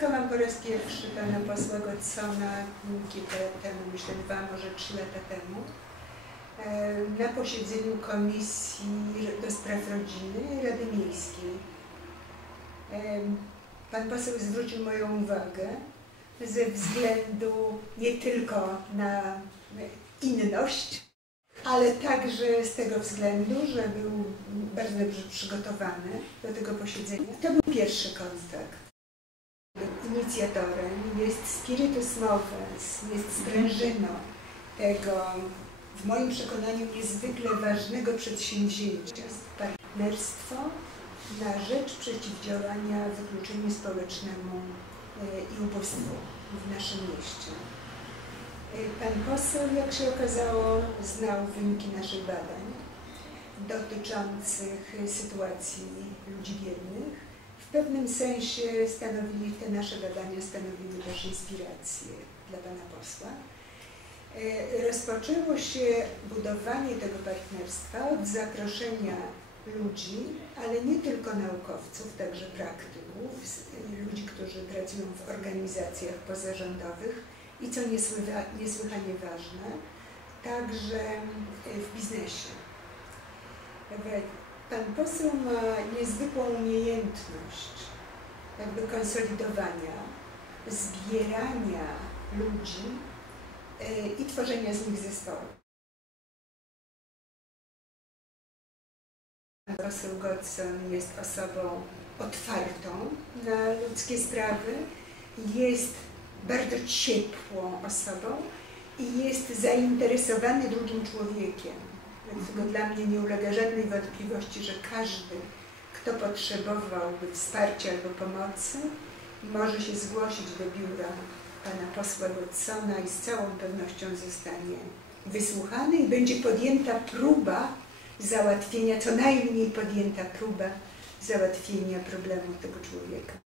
Spotkałam po raz pierwszy pana posła Godsona kilka lat temu, myślę dwa, może trzy lata temu, na posiedzeniu Komisji do Spraw Rodziny Rady Miejskiej. Pan poseł zwrócił moją uwagę ze względu nie tylko na inność, ale także z tego względu, że był bardzo dobrze przygotowany do tego posiedzenia. To był pierwszy kontakt. Inicjatorem jest spiritus movens, jest sprężyną tego, w moim przekonaniu, niezwykle ważnego przedsięwzięcia. Partnerstwo na rzecz przeciwdziałania wykluczeniu społecznemu e, i ubóstwu w naszym mieście. E, pan poseł, jak się okazało, znał wyniki naszych badań dotyczących sytuacji ludzi biednych. W pewnym sensie stanowili te nasze badania stanowiły też inspirację dla pana posła. E, rozpoczęło się budowanie tego partnerstwa od zaproszenia ludzi, ale nie tylko naukowców, także praktyków, ludzi, którzy pracują w organizacjach pozarządowych i co niesłychanie ważne, także w biznesie. Pan poseł ma niezwykłą umiejętność jakby konsolidowania, zbierania ludzi e, i tworzenia z nich zespołu. Pan poseł Godson jest osobą otwartą na ludzkie sprawy, jest bardzo ciepłą osobą i jest zainteresowany drugim człowiekiem. Dlatego dla mnie nie ulega żadnej wątpliwości, że każdy, kto potrzebowałby wsparcia albo pomocy, może się zgłosić do biura pana posła Watsona i z całą pewnością zostanie wysłuchany i będzie podjęta próba załatwienia, co najmniej podjęta próba załatwienia problemu tego człowieka.